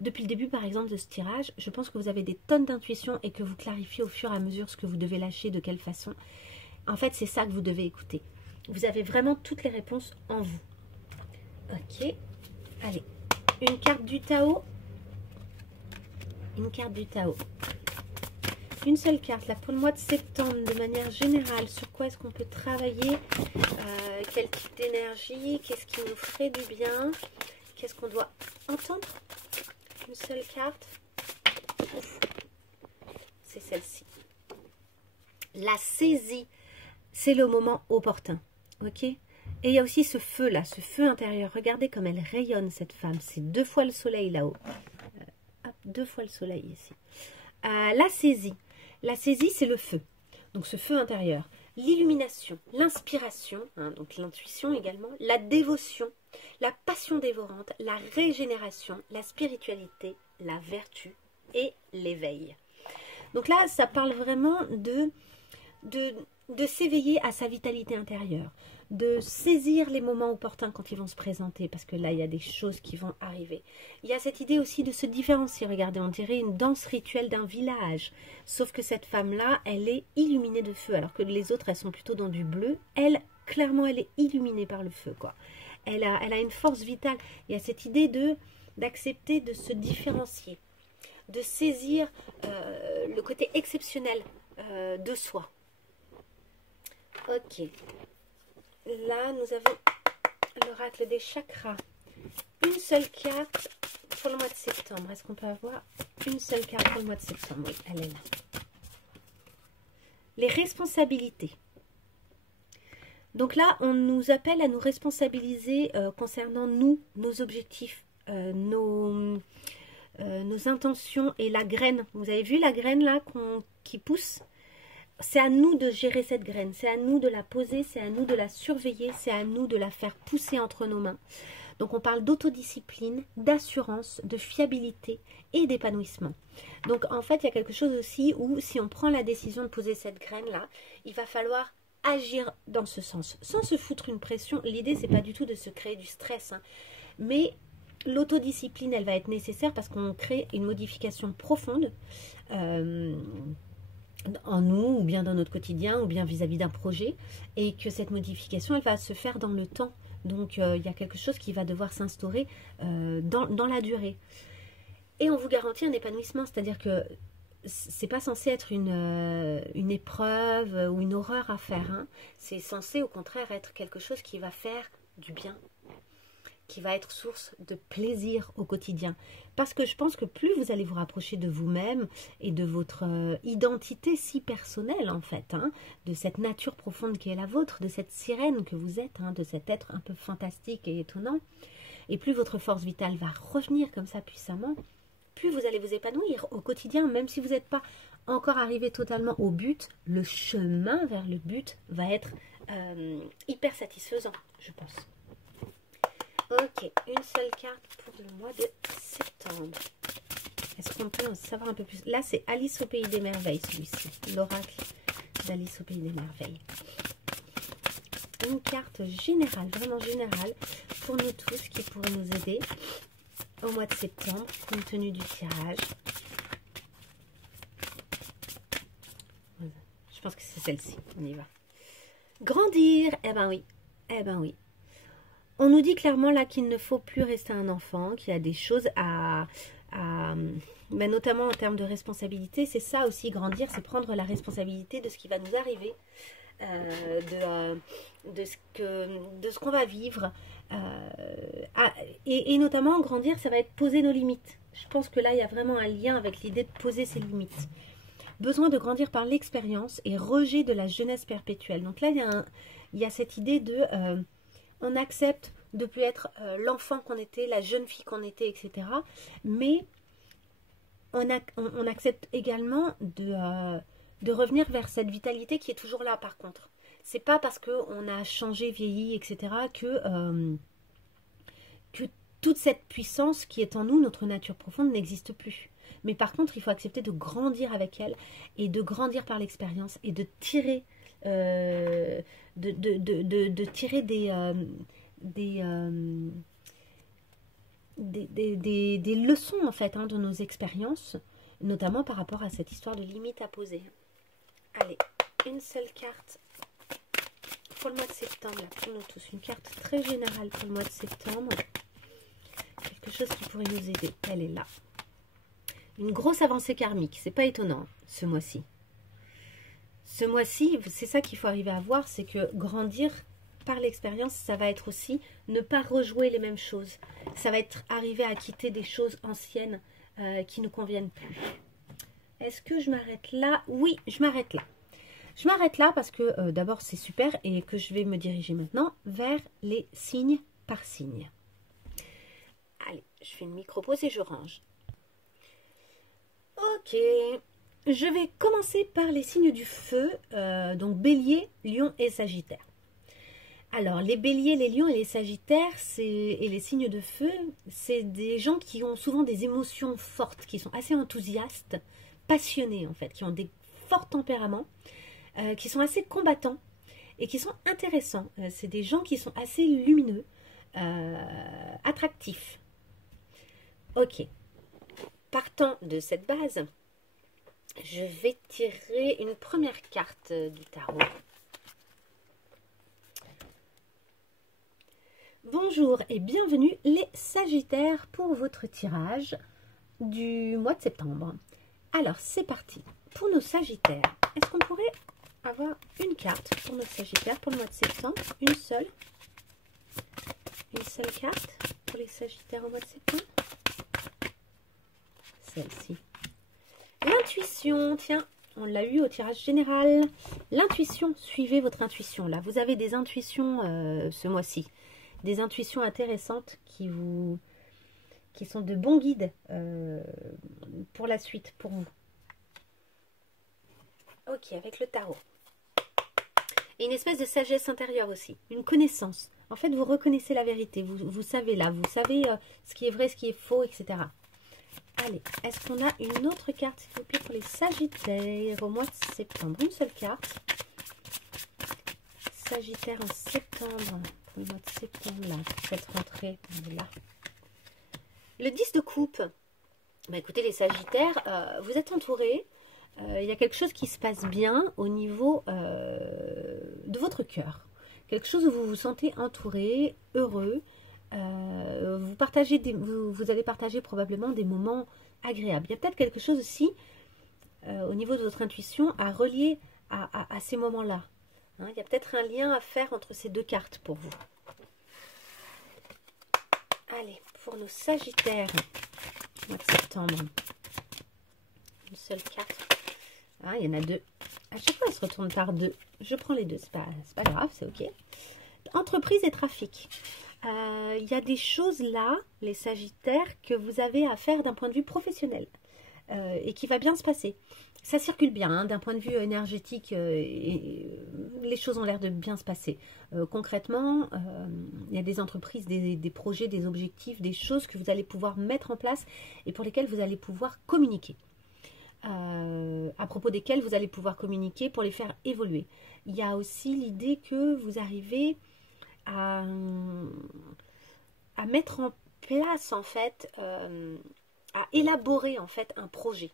depuis le début, par exemple, de ce tirage, je pense que vous avez des tonnes d'intuition et que vous clarifiez au fur et à mesure ce que vous devez lâcher, de quelle façon. En fait, c'est ça que vous devez écouter. Vous avez vraiment toutes les réponses en vous. Ok, allez. Une carte du Tao. Une carte du Tao. Une seule carte là pour le mois de septembre de manière générale. Sur quoi est-ce qu'on peut travailler? Quel type d'énergie? Qu'est-ce qui nous ferait du bien? Qu'est-ce qu'on doit entendre? Une seule carte. C'est celle-ci. La saisie. C'est le moment opportun. Ok? Et il y a aussi ce feu là, ce feu intérieur. Regardez comme elle rayonne cette femme. C'est 2 fois le soleil là-haut. 2 fois le soleil ici. La saisie. La saisie, c'est le feu. Donc ce feu intérieur. L'illumination, l'inspiration, hein, donc l'intuition également, la dévotion, la passion dévorante, la régénération, la spiritualité, la vertu et l'éveil. Donc là, ça parle vraiment de s'éveiller à sa vitalité intérieure, de saisir les moments opportuns quand ils vont se présenter, parce que là, il y a des choses qui vont arriver. Il y a cette idée aussi de se différencier. Regardez, on dirait une danse rituelle d'un village, sauf que cette femme-là, elle est illuminée de feu, alors que les autres, elles sont plutôt dans du bleu. Elle, clairement, elle est illuminée par le feu, quoi. Elle a une force vitale. Il y a cette idée d'accepter de se différencier, de saisir le côté exceptionnel de soi. Ok. Là, nous avons l'oracle des chakras. Une seule carte pour le mois de septembre. Est-ce qu'on peut avoir une seule carte pour le mois de septembre? Oui, elle est là. Les responsabilités. Donc là, on nous appelle à nous responsabiliser concernant nous, nos objectifs, nos intentions et la graine. Vous avez vu la graine là qui pousse? C'est à nous de gérer cette graine, c'est à nous de la poser, c'est à nous de la surveiller, c'est à nous de la faire pousser entre nos mains. Donc on parle d'autodiscipline, d'assurance, de fiabilité et d'épanouissement. Donc en fait, il y a quelque chose aussi où si on prend la décision de poser cette graine-là, il va falloir agir dans ce sens, sans se foutre une pression. L'idée, c'est pas du tout de se créer du stress, hein, mais L'autodiscipline, elle va être nécessaire parce qu'on crée une modification profonde en nous, ou bien dans notre quotidien, ou bien vis-à-vis d'un projet, et que cette modification, elle va se faire dans le temps. Donc, il y a quelque chose qui va devoir s'instaurer dans la durée. Et on vous garantit un épanouissement, c'est-à-dire que c'est pas censé être une épreuve ou une horreur à faire. Hein. C'est censé, au contraire, être quelque chose qui va faire du bien, qui va être source de plaisir au quotidien. Parce que je pense que plus vous allez vous rapprocher de vous-même et de votre identité si personnelle, en fait, hein, de cette nature profonde qui est la vôtre, de cette sirène que vous êtes, hein, de cet être un peu fantastique et étonnant, et plus votre force vitale va revenir comme ça puissamment, plus vous allez vous épanouir au quotidien, même si vous n'êtes pas encore arrivé totalement au but, le chemin vers le but va être hyper satisfaisant, je pense. Ok, une seule carte pour le mois de septembre. Est-ce qu'on peut en savoir un peu plus? Là, c'est Alice au Pays des Merveilles, celui-ci. L'oracle d'Alice au Pays des Merveilles. Une carte générale, vraiment générale, pour nous tous, qui pourrait nous aider au mois de septembre, compte tenu du tirage. Je pense que c'est celle-ci. On y va. Grandir. Eh ben oui. Eh ben oui. On nous dit clairement là qu'il ne faut plus rester un enfant, qu'il y a des choses mais notamment en termes de responsabilité. C'est ça aussi, grandir, c'est prendre la responsabilité de ce qui va nous arriver, de ce qu'on va vivre. Et notamment, grandir, ça va être poser nos limites. Je pense que là, il y a vraiment un lien avec l'idée de poser ses limites. Besoin de grandir par l'expérience et rejet de la jeunesse perpétuelle. Donc là, il y a cette idée de... on accepte de ne plus être l'enfant qu'on était, la jeune fille qu'on était, etc. Mais on accepte également de revenir vers cette vitalité qui est toujours là, par contre. C'est pas parce qu'on a changé, vieilli, etc. que toute cette puissance qui est en nous, notre nature profonde, n'existe plus. Mais par contre, il faut accepter de grandir avec elle et de grandir par l'expérience et de tirer, tirer des leçons en fait, hein, de nos expériences, notamment par rapport à cette histoire de limite à poser. Allez, une seule carte pour le mois de septembre, là, pour nous tous. Une carte très générale pour le mois de septembre. Quelque chose qui pourrait nous aider. Elle est là. Une grosse avancée karmique. C'est pas étonnant, ce mois-ci. Ce mois-ci, c'est ça qu'il faut arriver à voir, c'est que grandir par l'expérience, ça va être aussi ne pas rejouer les mêmes choses. Ça va être arriver à quitter des choses anciennes qui ne conviennent plus. Est-ce que je m'arrête là? Oui, je m'arrête là. Je m'arrête là parce que d'abord c'est super et que je vais me diriger maintenant vers les signes par signe. Allez, je fais une micro-pause et je range. Ok, je vais commencer par les signes du feu, donc Bélier, Lion et Sagittaire. Alors, les béliers, les lions et les sagittaires, et les signes de feu, c'est des gens qui ont souvent des émotions fortes, qui sont assez enthousiastes, passionnés en fait, qui ont des forts tempéraments, qui sont assez combattants et qui sont intéressants. C'est des gens qui sont assez lumineux, attractifs. Ok. Partant de cette base, je vais tirer une première carte du tarot. Bonjour et bienvenue les Sagittaires pour votre tirage du mois de septembre. Alors c'est parti. Pour nos Sagittaires, est-ce qu'on pourrait avoir une carte pour nos Sagittaires pour le mois de septembre? Une seule carte pour les Sagittaires au mois de septembre? Celle-ci. L'intuition, tiens, on l'a eu au tirage général. L'intuition, suivez votre intuition. Là, vous avez des intuitions ce mois-ci. Des intuitions intéressantes qui sont de bons guides pour la suite, pour vous. Ok, avec le tarot. Et une espèce de sagesse intérieure aussi, une connaissance. En fait, vous reconnaissez la vérité, vous savez là, vous savez ce qui est vrai, ce qui est faux, etc. Allez, est-ce qu'on a une autre carte, s'il vous plaît, pour les Sagittaires au mois de septembre? Une seule carte. Sagittaire en septembre. Le mois de septembre, là, cette rentrée, là. Le 10 de coupe. Bah, écoutez, les Sagittaires, vous êtes entourés. Il y a quelque chose qui se passe bien au niveau de votre cœur. Quelque chose où vous vous sentez entouré, heureux. Vous allez partager probablement des moments agréables. Il y a peut-être quelque chose aussi au niveau de votre intuition à relier à ces moments-là. Hein, il y a peut-être un lien à faire entre ces deux cartes pour vous. Allez, pour nos Sagittaires, mois de septembre, une seule carte. Ah, il y en a deux. À chaque fois, elle se retourne par deux. Je prends les deux, c'est pas grave, c'est ok. Entreprise et trafic. Il y a des choses là, les Sagittaires, que vous avez à faire d'un point de vue professionnel et qui va bien se passer. Ça circule bien, hein, d'un point de vue énergétique, les choses ont l'air de bien se passer. Concrètement, il y a des entreprises, des projets, des objectifs, des choses que vous allez pouvoir mettre en place et pour lesquelles vous allez pouvoir communiquer. À propos desquelles vous allez pouvoir communiquer pour les faire évoluer. Il y a aussi l'idée que vous arrivez à mettre en place, en fait, à élaborer en fait un projet.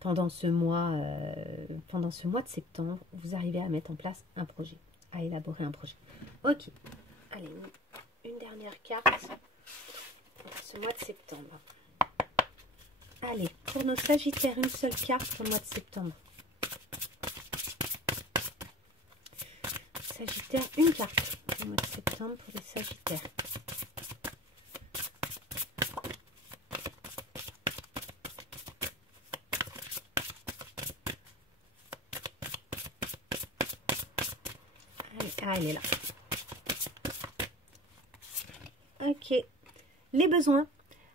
Pendant ce mois de septembre, vous arrivez à mettre en place un projet, à élaborer un projet. Ok, allez, une dernière carte pour ce mois de septembre. Allez, pour nos Sagittaires, une seule carte pour le mois de septembre. Sagittaire, une carte pour le mois de septembre pour les Sagittaires. Allez, ah, elle est là. Ok. Les besoins.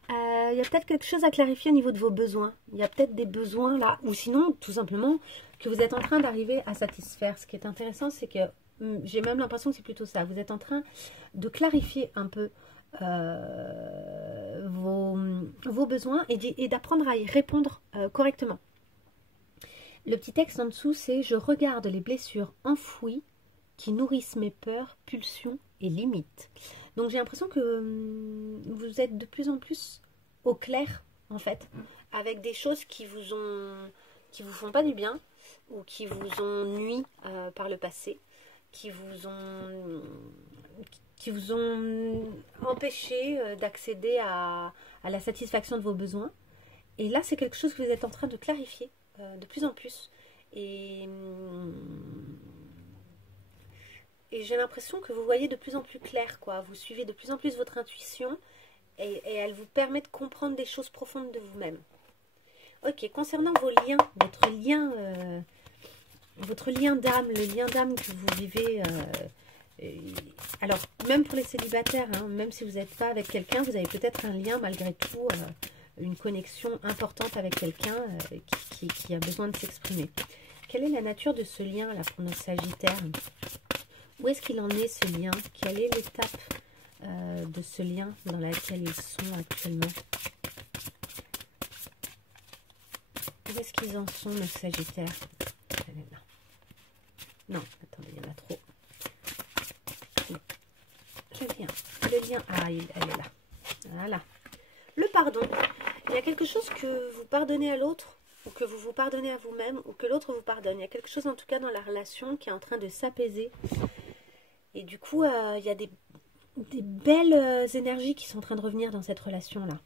Il y a peut-être quelque chose à clarifier au niveau de vos besoins. Il y a peut-être des besoins là, ou sinon, tout simplement, que vous êtes en train d'arriver à satisfaire. Ce qui est intéressant, c'est que j'ai même l'impression que c'est plutôt ça. Vous êtes en train de clarifier un peu vos besoins et d'apprendre à y répondre correctement. Le petit texte en dessous, c'est « Je regarde les blessures enfouies qui nourrissent mes peurs, pulsions et limites. » Donc j'ai l'impression que vous êtes de plus en plus au clair, en fait, avec des choses qui vous font pas du bien ou qui vous ont nui par le passé, qui vous ont empêché d'accéder à la satisfaction de vos besoins. Et là, c'est quelque chose que vous êtes en train de clarifier de plus en plus. Et j'ai l'impression que vous voyez de plus en plus clair, quoi. Vous suivez de plus en plus votre intuition et elle vous permet de comprendre des choses profondes de vous-même. Ok, concernant vos liens, votre lien d'âme, le lien d'âme que vous vivez, alors même pour les célibataires, hein, même si vous n'êtes pas avec quelqu'un, vous avez peut-être un lien malgré tout, une connexion importante avec quelqu'un qui a besoin de s'exprimer. Quelle est la nature de ce lien là pour nos Sagittaires? Où est-ce qu'il en est ce lien? Quelle est l'étape de ce lien dans laquelle ils sont actuellement? Où est-ce qu'ils en sont, nos Sagittaires? Elle est là. Non, attendez, il y en a trop. Le lien, ah, elle est là. Voilà. Le pardon. Il y a quelque chose que vous pardonnez à l'autre, ou que vous vous pardonnez à vous-même, ou que l'autre vous pardonne. Il y a quelque chose en tout cas dans la relation qui est en train de s'apaiser. Et du coup, il y a des belles énergies qui sont en train de revenir dans cette relation-là.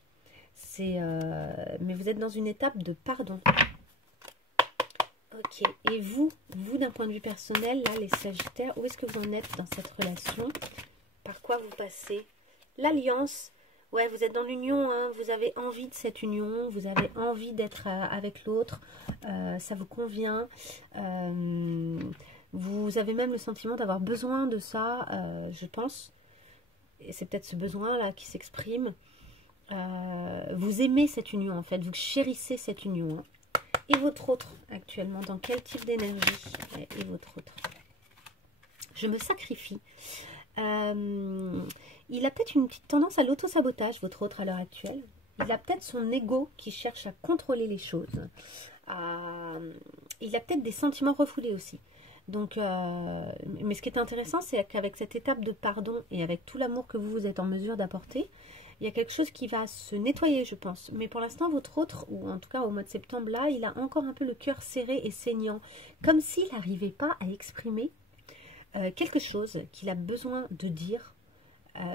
Mais vous êtes dans une étape de pardon. Ok. Et vous d'un point de vue personnel, là, les Sagittaires, où est-ce que vous en êtes dans cette relation? Par quoi vous passez? L'alliance. Ouais, vous êtes dans l'union, hein, vous avez envie de cette union, vous avez envie d'être avec l'autre, ça vous convient. Vous avez même le sentiment d'avoir besoin de ça, je pense. Et c'est peut-être ce besoin-là qui s'exprime. Vous aimez cette union, en fait. Vous chérissez cette union. Hein. Et votre autre, actuellement, dans quel type d'énergie et votre autre? Je me sacrifie. Il a peut-être une petite tendance à l'auto-sabotage, votre autre, à l'heure actuelle. Il a peut-être son ego qui cherche à contrôler les choses. Il a peut-être des sentiments refoulés aussi. Donc, mais ce qui est intéressant, c'est qu'avec cette étape de pardon et avec tout l'amour que vous êtes en mesure d'apporter, Il y a quelque chose qui va se nettoyer, je pense. Mais pour l'instant, votre autre, ou en tout cas au mois de septembre, là, il a encore un peu le cœur serré et saignant. Comme s'il n'arrivait pas à exprimer quelque chose qu'il a besoin de dire.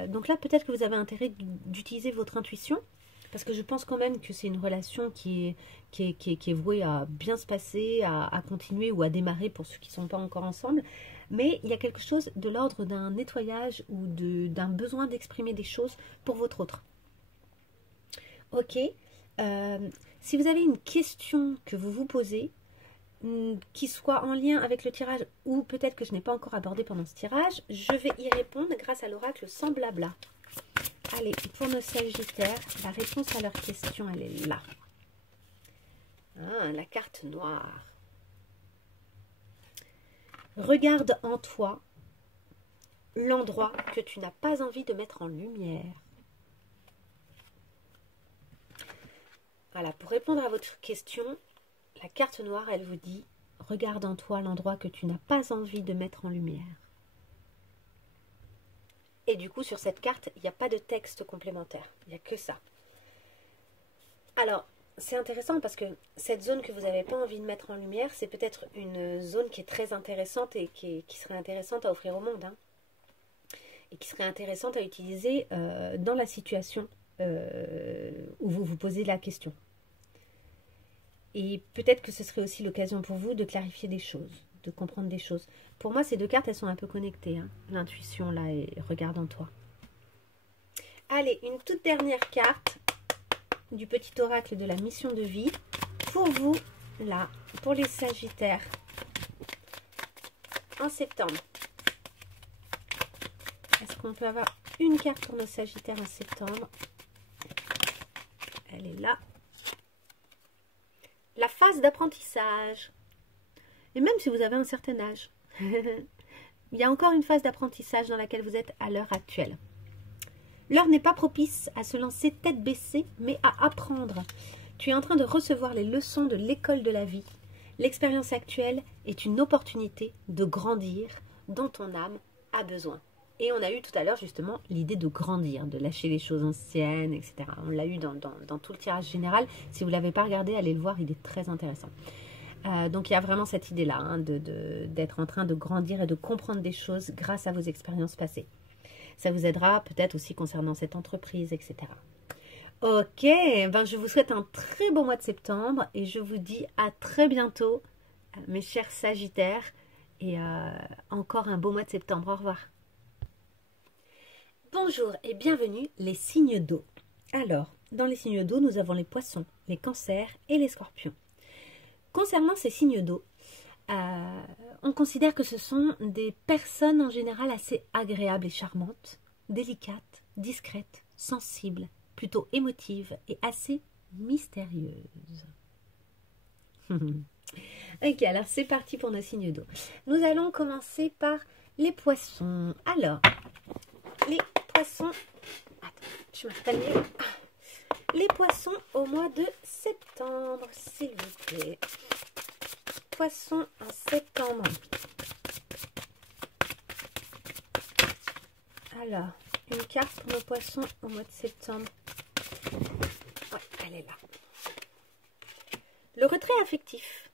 Donc là, peut-être que vous avez intérêt d'utiliser votre intuition. Parce que je pense quand même que c'est une relation qui est vouée à bien se passer, à continuer ou à démarrer pour ceux qui ne sont pas encore ensemble. Mais il y a quelque chose de l'ordre d'un nettoyage ou d'un besoin d'exprimer des choses pour votre autre. Ok. Si vous avez une question que vous vous posez, qui soit en lien avec le tirage ou peut-être que je n'ai pas encore abordé pendant ce tirage, je vais y répondre grâce à l'oracle sans blabla. Allez, pour nos Sagittaires, la réponse à leur question, elle est là. Ah, la carte noire. Regarde en toi l'endroit que tu n'as pas envie de mettre en lumière. Voilà, pour répondre à votre question, la carte noire, elle vous dit « Regarde en toi l'endroit que tu n'as pas envie de mettre en lumière ». Et du coup, sur cette carte, il n'y a pas de texte complémentaire. Il n'y a que ça. Alors, c'est intéressant parce que cette zone que vous n'avez pas envie de mettre en lumière, c'est peut-être une zone qui est très intéressante et qui serait intéressante à offrir au monde. Hein, et qui serait intéressante à utiliser dans la situation où vous vous posez la question. Et peut-être que ce serait aussi l'occasion pour vous de clarifier des choses, de comprendre des choses. Pour moi, ces deux cartes, elles sont un peu connectées. Hein, l'intuition, là, et regarde en toi. Allez, une toute dernière carte du petit oracle de la mission de vie. Pour vous, là, pour les Sagittaires, en septembre. Est-ce qu'on peut avoir une carte pour nos Sagittaires en septembre? Elle est là. La phase d'apprentissage. Et même si vous avez un certain âge, il y a encore une phase d'apprentissage dans laquelle vous êtes à l'heure actuelle. L'heure n'est pas propice à se lancer tête baissée, mais à apprendre. Tu es en train de recevoir les leçons de l'école de la vie. L'expérience actuelle est une opportunité de grandir dont ton âme a besoin. Et on a eu tout à l'heure justement l'idée de grandir, de lâcher les choses anciennes, etc. On l'a eu dans tout le tirage général. Si vous ne l'avez pas regardé, allez le voir, il est très intéressant. Donc il y a vraiment cette idée-là, hein, d'être en train de grandir et de comprendre des choses grâce à vos expériences passées. Ça vous aidera peut-être aussi concernant cette entreprise, etc. Ok, ben je vous souhaite un très bon mois de septembre et je vous dis à très bientôt, mes chers Sagittaires, et encore un beau mois de septembre. Au revoir. Bonjour et bienvenue les signes d'eau. Alors, dans les signes d'eau, nous avons les poissons, les cancers et les scorpions. Concernant ces signes d'eau, on considère que ce sont des personnes en général assez agréables et charmantes, délicates, discrètes, sensibles, plutôt émotives et assez mystérieuses. Ok, alors c'est parti pour nos signes d'eau. Nous allons commencer par les poissons. Alors, les poissons... Attends, je m'installe. Les poissons au mois de septembre, s'il vous plaît. Poissons en septembre. Alors, une carte pour nos poissons au mois de septembre. Ouais, elle est là. Le retrait affectif.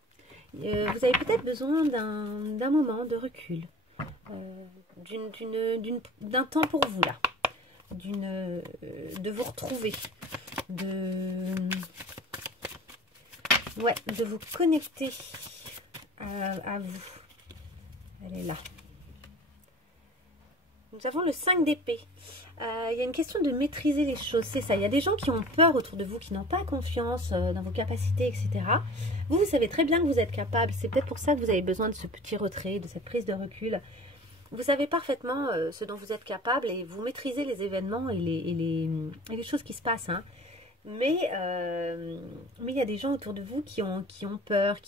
Vous avez peut-être besoin d'un moment de recul. D'un temps pour vous, là. De vous retrouver. De vous connecter à vous. Elle est là. Nous avons le 5 d'épée. Il y a une question de maîtriser les choses, c'est ça. Il y a des gens qui ont peur autour de vous, qui n'ont pas confiance dans vos capacités, etc. Vous savez très bien que vous êtes capable. C'est peut-être pour ça que vous avez besoin de ce petit retrait, de cette prise de recul. Vous savez parfaitement ce dont vous êtes capable et vous maîtrisez les événements et les choses qui se passent. Hein. Mais il y a des gens autour de vous qui ont peur,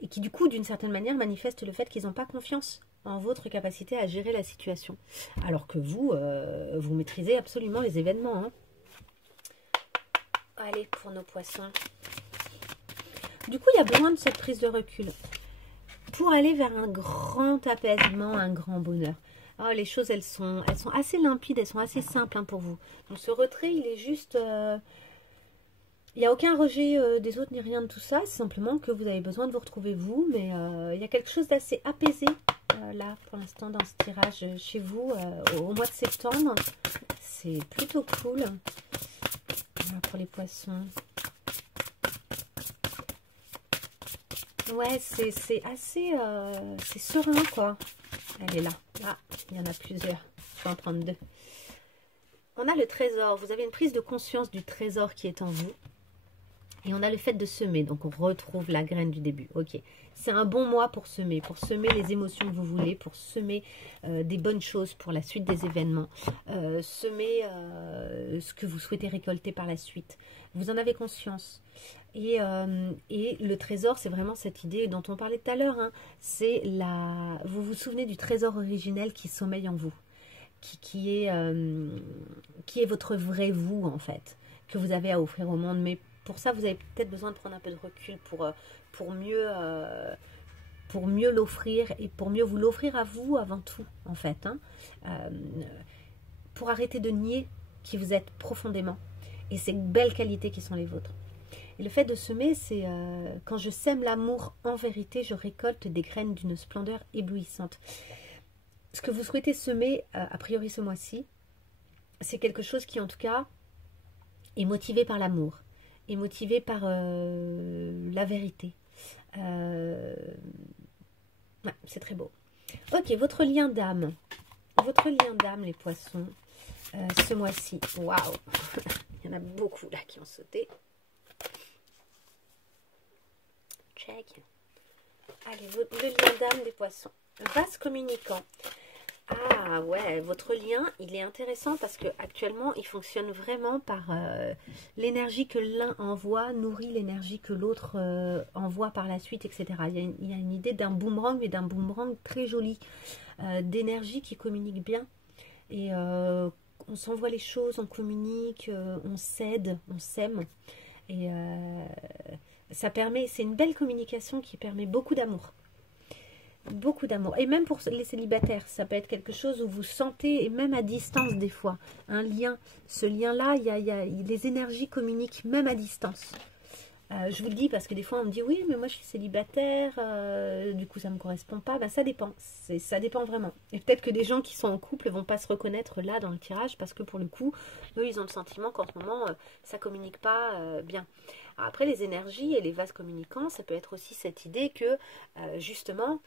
et qui du coup, d'une certaine manière, manifestent le fait qu'ils n'ont pas confiance en votre capacité à gérer la situation. Alors que vous, vous maîtrisez absolument les événements. Hein. Allez, pour nos poissons. Du coup, il y a besoin de cette prise de recul pour aller vers un grand apaisement, un grand bonheur. Oh, les choses, elles sont assez limpides, elles sont assez simples hein, pour vous. Donc ce retrait, il est juste... il n'y a aucun rejet des autres ni rien de tout ça. C'est simplement que vous avez besoin de vous retrouver vous. Mais il y a quelque chose d'assez apaisé là, pour l'instant, dans ce tirage chez vous au mois de septembre. C'est plutôt cool. Voilà, pour les poissons. Ouais, c'est assez... c'est serein, quoi. Elle est là. Ah, il y en a plusieurs. Je vais en prendre deux. On a le trésor. Vous avez une prise de conscience du trésor qui est en vous. Et on a le fait de semer. Donc, on retrouve la graine du début. Ok. C'est un bon mois pour semer les émotions que vous voulez, pour semer des bonnes choses pour la suite des événements, semer ce que vous souhaitez récolter par la suite. Vous en avez conscience. Et le trésor, c'est vraiment cette idée dont on parlait tout à l'heure. Hein. C'est la... Vous vous souvenez du trésor originel qui sommeille en vous, qui est votre vrai vous, en fait, que vous avez à offrir au monde. Mais pour ça, vous avez peut-être besoin de prendre un peu de recul pour mieux l'offrir et pour mieux vous l'offrir à vous avant tout, en fait. Hein. Pour arrêter de nier qui vous êtes profondément et ces belles qualités qui sont les vôtres. Et le fait de semer, c'est quand je sème l'amour en vérité, je récolte des graines d'une splendeur éblouissante. Ce que vous souhaitez semer, a priori ce mois-ci, c'est quelque chose qui en tout cas est motivé par l'amour, est motivé par la vérité. Ouais, c'est très beau. Ok, votre lien d'âme. Votre lien d'âme, les poissons, ce mois-ci. Waouh. Il y en a beaucoup là qui ont sauté. Check. Allez, le lien d'âme des poissons. Vase communicant. Ah ouais, votre lien, il est intéressant parce que actuellement, il fonctionne vraiment par l'énergie que l'un envoie, nourrit l'énergie que l'autre envoie par la suite, etc. Il y a une idée d'un boomerang, mais d'un boomerang très joli, d'énergie qui communique bien. Et on s'envoie les choses, on communique, on s'aide, on s'aime. Et ça permet, c'est une belle communication qui permet beaucoup d'amour. Beaucoup d'amour. Et même pour les célibataires, ça peut être quelque chose où vous sentez, et même à distance des fois, un lien. Ce lien-là, les énergies communiquent même à distance. Je vous le dis parce que des fois on me dit oui, mais moi je suis célibataire, du coup ça ne me correspond pas. Ben, ça dépend. Ça dépend vraiment. Et peut-être que des gens qui sont en couple ne vont pas se reconnaître là dans le tirage parce que pour le coup, eux ils ont le sentiment qu'en ce moment ça communique pas bien. Alors, après les énergies et les vases communicants, ça peut être aussi cette idée que justement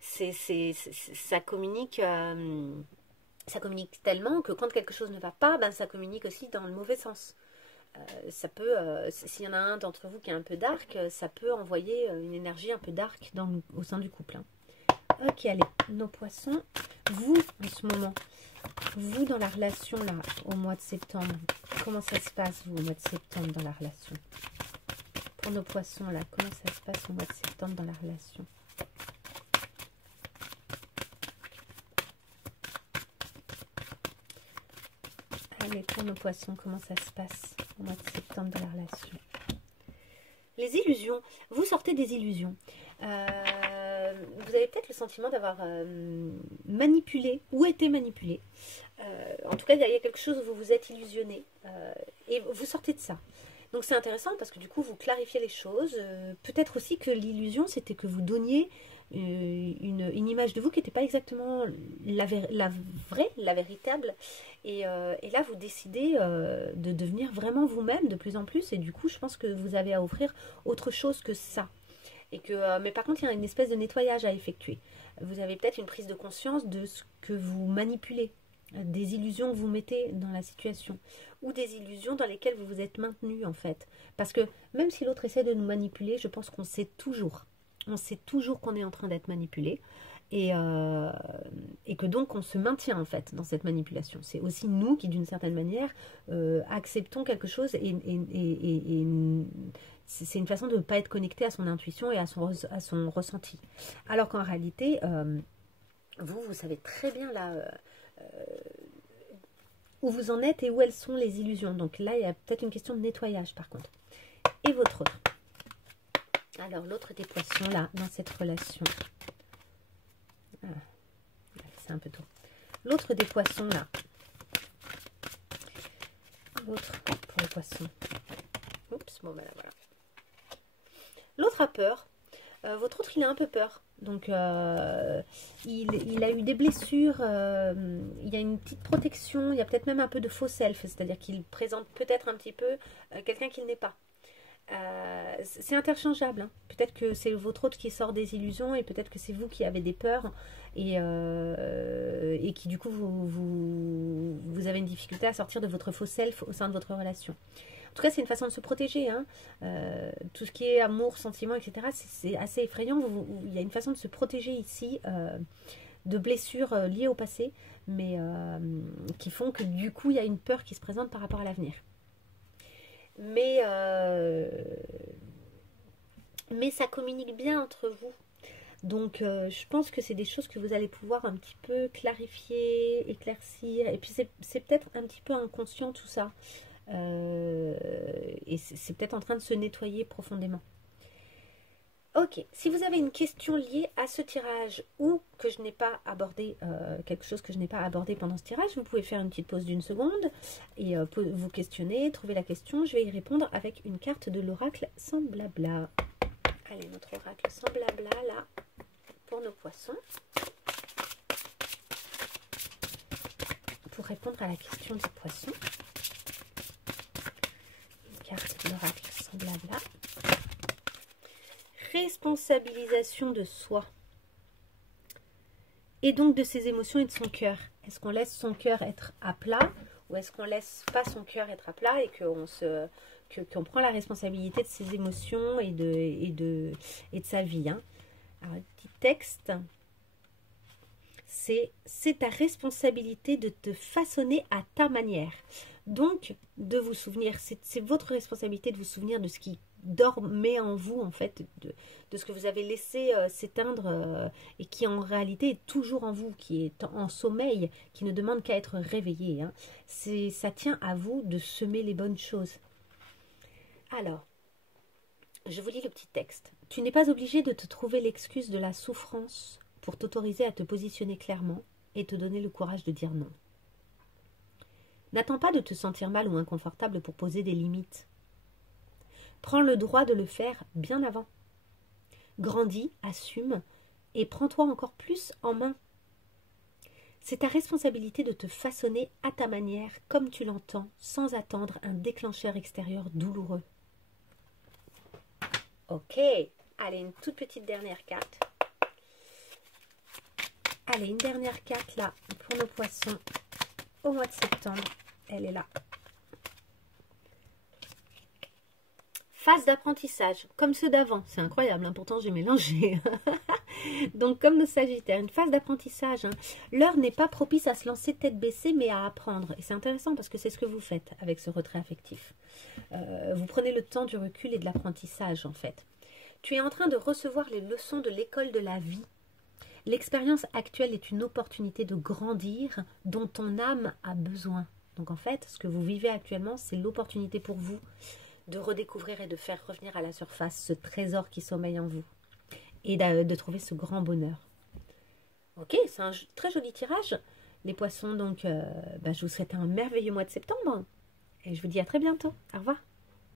ça communique tellement que quand quelque chose ne va pas, ben, ça communique aussi dans le mauvais sens. Ça peut, s'il y en a un d'entre vous qui est un peu dark, ça peut envoyer une énergie un peu dark au sein du couple. Hein. Ok, allez, nos poissons, vous en ce moment, vous dans la relation là, au mois de septembre, comment ça se passe vous au mois de septembre dans la relation? Pour nos poissons là, comment ça se passe au mois de septembre dans la relation? Allez, pour nos poissons, comment ça se passe au mois de septembre dans la relation? Les illusions. Vous sortez des illusions. Vous avez peut-être le sentiment d'avoir manipulé ou été manipulé. En tout cas, il y a quelque chose où vous vous êtes illusionné. Et vous sortez de ça. Donc c'est intéressant parce que du coup, vous clarifiez les choses. Peut-être aussi que l'illusion, c'était que vous donniez une image de vous qui n'était pas exactement la vraie, la véritable. Et là, vous décidez de devenir vraiment vous-même de plus en plus. Et du coup, je pense que vous avez à offrir autre chose que ça. Et mais par contre, il y a une espèce de nettoyage à effectuer. Vous avez peut-être une prise de conscience de ce que vous manipulez, des illusions que vous mettez dans la situation, ou des illusions dans lesquelles vous vous êtes maintenu en fait. Parce que même si l'autre essaie de nous manipuler, je pense qu'on sait toujours. On sait toujours qu'on est en train d'être manipulé. Et que donc on se maintient en fait dans cette manipulation. C'est aussi nous qui d'une certaine manière acceptons quelque chose et c'est une façon de ne pas être connecté à son intuition et à son ressenti. Alors qu'en réalité, vous savez très bien là où vous en êtes et où elles sont les illusions. Donc là, il y a peut-être une question de nettoyage par contre. Et votre autre. Alors l'autre des poissons là, dans cette relation. c'est un peu tôt. L'autre des poissons, là. L'autre pour les poissons. Oups, bon, voilà, voilà. L'autre a peur. Votre autre, il a un peu peur. Donc, il a eu des blessures. Il y a une petite protection. Il y a peut-être même un peu de faux self. C'est-à-dire qu'il présente peut-être un petit peu quelqu'un qu'il n'est pas. C'est interchangeable. Hein. Peut-être que c'est votre autre qui sort des illusions et peut-être que c'est vous qui avez des peurs et qui du coup vous avez une difficulté à sortir de votre faux self au sein de votre relation. En tout cas, c'est une façon de se protéger. Hein. Tout ce qui est amour, sentiment, etc., c'est assez effrayant. Il y a une façon de se protéger ici de blessures liées au passé, mais qui font que du coup, il y a une peur qui se présente par rapport à l'avenir. Mais ça communique bien entre vous. Donc, je pense que c'est des choses que vous allez pouvoir un petit peu clarifier, éclaircir. Et puis, c'est peut-être un petit peu inconscient tout ça. Et c'est peut-être en train de se nettoyer profondément. Ok, si vous avez une question liée à ce tirage ou que je n'ai pas abordé, quelque chose que je n'ai pas abordé pendant ce tirage, vous pouvez faire une petite pause d'1 seconde et vous questionner, trouver la question. Je vais y répondre avec une carte de l'oracle sans blabla. Allez, notre oracle sans blabla, là, pour nos poissons. Pour répondre à la question des poissons. Une carte de l'oracle sans blabla. Responsabilisation de soi et donc de ses émotions et de son cœur. Est-ce qu'on laisse son cœur être à plat ou est-ce qu'on laisse pas son cœur être à plat et qu'on prend la responsabilité de ses émotions et de sa vie, hein. Alors, le petit texte, c'est ta responsabilité de te façonner à ta manière. Donc, de vous souvenir, c'est votre responsabilité de vous souvenir de ce qui dormait en vous, en fait, de ce que vous avez laissé s'éteindre et qui en réalité est toujours en vous, qui est en sommeil, qui ne demande qu'à être réveillé. Hein. Ça tient à vous de semer les bonnes choses. Alors, je vous lis le petit texte. Tu n'es pas obligé de te trouver l'excuse de la souffrance pour t'autoriser à te positionner clairement et te donner le courage de dire non. N'attends pas de te sentir mal ou inconfortable pour poser des limites. Prends le droit de le faire bien avant. Grandis, assume et prends-toi encore plus en main. C'est ta responsabilité de te façonner à ta manière, comme tu l'entends, sans attendre un déclencheur extérieur douloureux. Ok, allez, une toute petite dernière carte. Allez, une dernière carte là pour nos poissons au mois de septembre. Elle est là. Phase d'apprentissage, comme ceux d'avant. C'est incroyable, hein, pourtant j'ai mélangé. Donc comme nos Sagittaires, une phase d'apprentissage. Hein. L'heure n'est pas propice à se lancer tête baissée, mais à apprendre. Et c'est intéressant parce que c'est ce que vous faites avec ce retrait affectif. Vous prenez le temps du recul et de l'apprentissage en fait. Tu es en train de recevoir les leçons de l'école de la vie. L'expérience actuelle est une opportunité de grandir dont ton âme a besoin. Donc en fait, ce que vous vivez actuellement, c'est l'opportunité pour vous de redécouvrir et de faire revenir à la surface ce trésor qui sommeille en vous. Et de trouver ce grand bonheur. Ok, c'est un très joli tirage. Les poissons, donc, je vous souhaite un merveilleux mois de septembre. Et je vous dis à très bientôt. Au revoir.